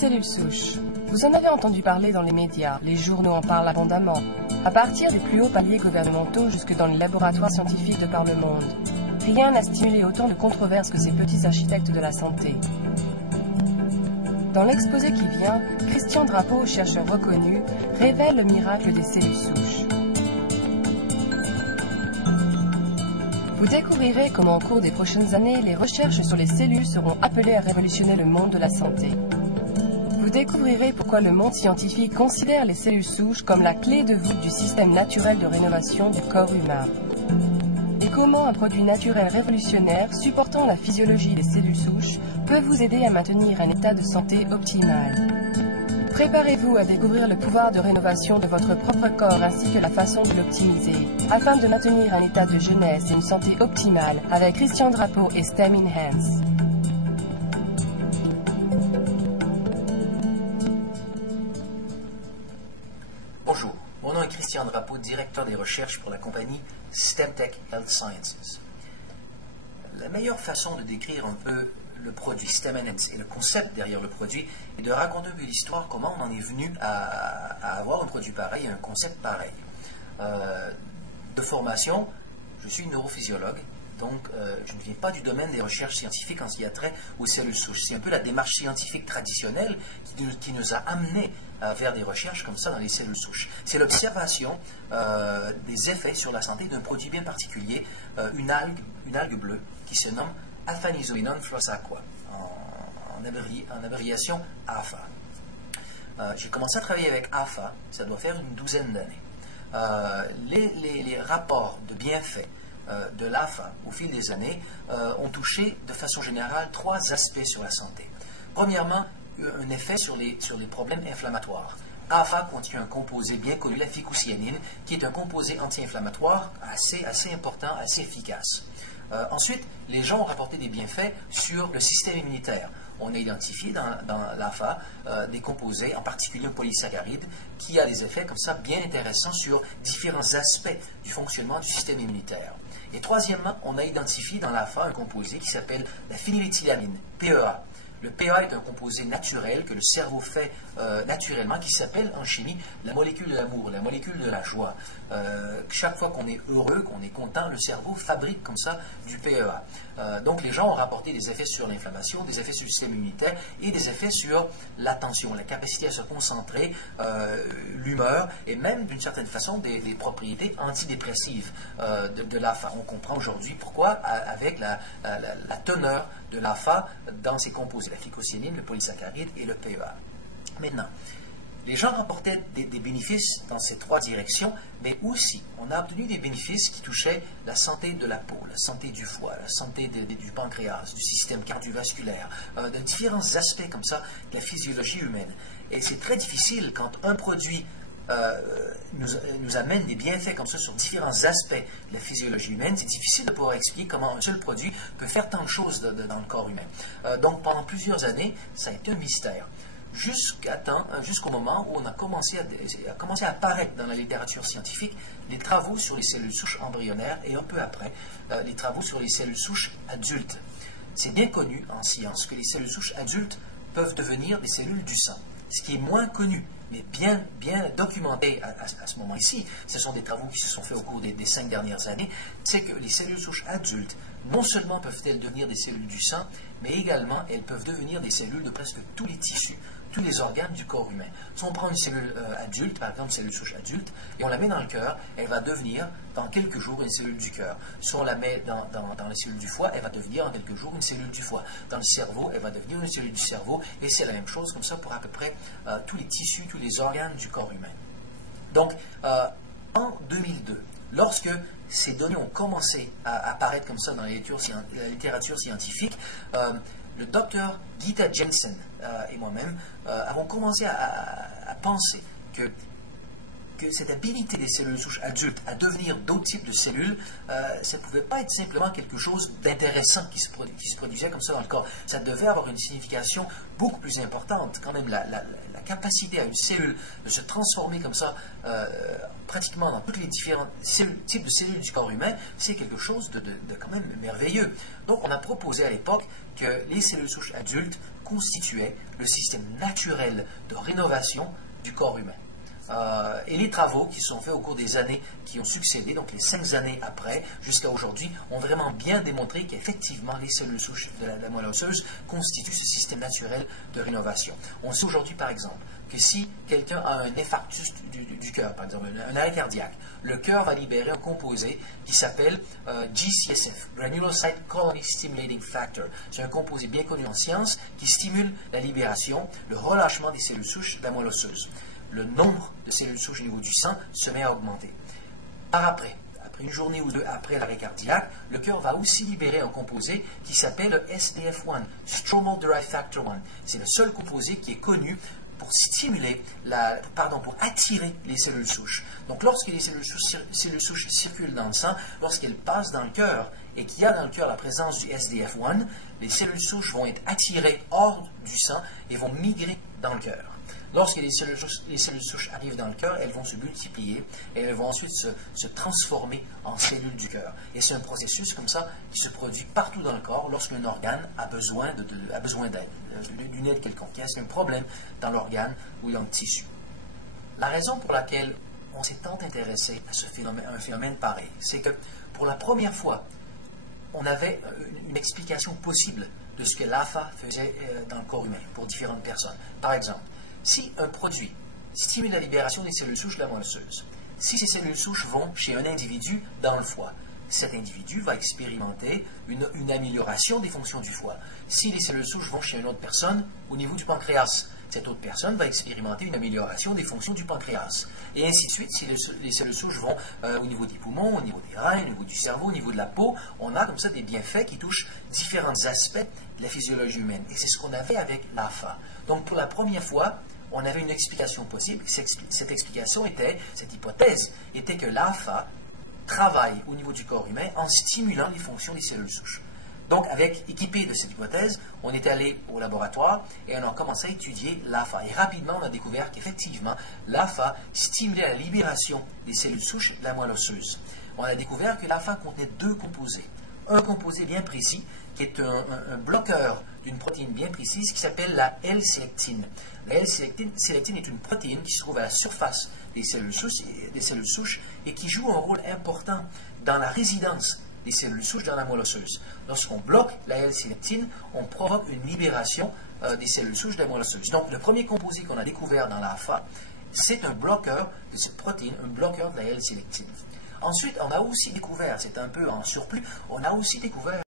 cellules souches. Vous en avez entendu parler dans les médias, les journaux en parlent abondamment. À partir des plus hauts paliers gouvernementaux jusque dans les laboratoires scientifiques de par le monde, rien n'a stimulé autant de controverses que ces petits architectes de la santé. Dans l'exposé qui vient, Christian Drapeau, chercheur reconnu, révèle le miracle des cellules souches. Vous découvrirez comment au cours des prochaines années, les recherches sur les cellules seront appelées à révolutionner le monde de la santé. Vous découvrirez pourquoi le monde scientifique considère les cellules souches comme la clé de voûte du système naturel de rénovation du corps humain. Et comment un produit naturel révolutionnaire, supportant la physiologie des cellules souches, peut vous aider à maintenir un état de santé optimal. Préparez-vous à découvrir le pouvoir de rénovation de votre propre corps ainsi que la façon de l'optimiser, afin de maintenir un état de jeunesse et une santé optimale avec Christian Drapeau et STEM Enhance. Bonjour, mon nom est Christian Drapeau, directeur des recherches pour la compagnie STEMtech Health Sciences. La meilleure façon de décrire un peu le produit STEM Enhance et le concept derrière le produit est de raconter un peu l'histoire, comment on en est venu à avoir un produit pareil, un concept pareil. De formation, je suis neurophysiologue, donc je ne viens pas du domaine des recherches scientifiques en ce qui a trait aux cellules souches. C'est un peu la démarche scientifique traditionnelle qui nous a amenés vers des recherches comme ça dans les cellules souches. C'est l'observation des effets sur la santé d'un produit bien particulier, une algue bleue qui se nomme Alpha-Nisoinone flossaqua, en abréviation AFA. J'ai commencé à travailler avec AFA, ça doit faire une douzaine d'années. Les rapports de bienfaits de l'AFA au fil des années ont touché de façon générale trois aspects sur la santé. Premièrement, un effet sur les problèmes inflammatoires. AFA contient un composé bien connu, la ficousianine, qui est un composé anti-inflammatoire assez important, assez efficace. Ensuite, les gens ont rapporté des bienfaits sur le système immunitaire. On a identifié dans l'AFA des composés, en particulier un polysaccharide, qui a des effets comme ça bien intéressants sur différents aspects du fonctionnement du système immunitaire. Et troisièmement, on a identifié dans l'AFA un composé qui s'appelle la phényléthylamine, PEA. Le PEA est un composé naturel que le cerveau fait naturellement, qui s'appelle en chimie la molécule de l'amour, la molécule de la joie. Chaque fois qu'on est heureux, qu'on est content, le cerveau fabrique comme ça du PEA. Donc les gens ont rapporté des effets sur l'inflammation, des effets sur le système immunitaire et des effets sur l'attention, la capacité à se concentrer, l'humeur et même d'une certaine façon des propriétés antidépressives de l'AFA. On comprend aujourd'hui pourquoi avec la teneur de l'AFA dans ces composés, la ficousianine, le polysaccharide et le PEA. Maintenant, les gens rapportaient des bénéfices dans ces trois directions, mais aussi, on a obtenu des bénéfices qui touchaient la santé de la peau, la santé du foie, la santé du pancréas, du système cardiovasculaire, de différents aspects comme ça de la physiologie humaine. Et c'est très difficile quand un produit nous amène des bienfaits comme ça sur différents aspects de la physiologie humaine. C'est difficile de pouvoir expliquer comment un seul produit peut faire tant de choses dans le corps humain. Donc pendant plusieurs années, ça a été un mystère. Jusqu'au moment où on a commencé à apparaître dans la littérature scientifique les travaux sur les cellules souches embryonnaires et un peu après, les travaux sur les cellules souches adultes. C'est bien connu en science que les cellules souches adultes peuvent devenir des cellules du sang. Ce qui est moins connu, mais bien documenté à ce moment-ci, ce sont des travaux qui se sont faits au cours des 5 dernières années, c'est que les cellules souches adultes, non seulement peuvent-elles devenir des cellules du sang, mais également elles peuvent devenir des cellules de presque tous les tissus, tous les organes du corps humain. Si on prend une cellule adulte, par exemple une cellule souche adulte, et on la met dans le cœur, elle va devenir dans quelques jours une cellule du cœur. Si on la met dans les cellules du foie, elle va devenir en quelques jours une cellule du foie. Dans le cerveau, elle va devenir une cellule du cerveau, et c'est la même chose comme ça pour à peu près tous les tissus, tous les organes du corps humain. Donc, en 2002, lorsque ces données ont commencé à apparaître comme ça dans la littérature scientifique, le docteur Gita Jensen et moi-même avons commencé à penser que cette habilité des cellules souches adultes à devenir d'autres types de cellules, ça ne pouvait pas être simplement quelque chose d'intéressant qui se produisait comme ça dans le corps. Ça devait avoir une signification beaucoup plus importante. Quand même, la capacité à une cellule de se transformer comme ça pratiquement dans tous les différents types de cellules du corps humain, c'est quelque chose de quand même merveilleux. Donc, on a proposé à l'époque que les cellules souches adultes constituait le système naturel de rénovation du corps humain. Et les travaux qui sont faits au cours des années qui ont succédé, donc les 5 années après, jusqu'à aujourd'hui, ont vraiment bien démontré qu'effectivement, les cellules souches de la moelle osseuse constituent ce système naturel de rénovation. On sait aujourd'hui, par exemple, que si quelqu'un a un infarctus du cœur, par exemple, un arrêt cardiaque, le cœur va libérer un composé qui s'appelle GCSF, Granulocyte Colony Stimulating Factor. C'est un composé bien connu en science qui stimule la libération, le relâchement des cellules souches de la moelle osseuse. Le nombre de cellules souches au niveau du sang se met à augmenter. Après une journée ou deux après l'arrêt cardiaque, le cœur va aussi libérer un composé qui s'appelle le SDF1, Stromal Derived Factor 1. C'est le seul composé qui est connu pour stimuler, pour attirer les cellules souches. Donc lorsque les cellules souches circulent dans le sang, lorsqu'elles passent dans le cœur et qu'il y a dans le cœur la présence du SDF1, les cellules souches vont être attirées hors du sang et vont migrer dans le cœur. Lorsque les cellules souches arrivent dans le cœur, elles vont se multiplier et elles vont ensuite se transformer en cellules du cœur. Et c'est un processus comme ça qui se produit partout dans le corps lorsqu'un organe a besoin d'aide, d'une aide quelconque. Il y a un problème dans l'organe ou dans le tissu. La raison pour laquelle on s'est tant intéressé à un phénomène pareil, c'est que pour la première fois, on avait une explication possible de ce que l'AFA faisait dans le corps humain pour différentes personnes. Par exemple, si un produit stimule la libération des cellules souches de la moelle osseuse, si ces cellules souches vont chez un individu dans le foie, cet individu va expérimenter une amélioration des fonctions du foie. Si les cellules souches vont chez une autre personne au niveau du pancréas, cette autre personne va expérimenter une amélioration des fonctions du pancréas. Et ainsi de suite, si les cellules souches vont au niveau des poumons, au niveau des reins, au niveau du cerveau, au niveau de la peau, on a comme ça des bienfaits qui touchent différents aspects de la physiologie humaine. Et c'est ce qu'on avait avec l'AFA. Donc pour la première fois, on avait une explication possible. Cette hypothèse était que l'AFA travaille au niveau du corps humain en stimulant les fonctions des cellules souches. Donc, équipé de cette hypothèse, on est allé au laboratoire et on a commencé à étudier l'AFA. Et rapidement, on a découvert qu'effectivement, l'AFA stimulait la libération des cellules souches de la moelle osseuse. On a découvert que l'AFA contenait 2 composés. Un composé bien précis, qui est un bloqueur d'une protéine bien précise qui s'appelle la L-sélectine. La L-sélectine est une protéine qui se trouve à la surface des cellules souches et qui joue un rôle important dans la résidence des cellules souches dans la moelle osseuse. Lorsqu'on bloque la L-sélectine, on provoque une libération des cellules souches de la moelle osseuse. Donc, le premier composé qu'on a découvert dans l'AFA, c'est un bloqueur de cette protéine, un bloqueur de la L-sélectine. Ensuite, on a aussi découvert, c'est un peu en surplus, on a aussi découvert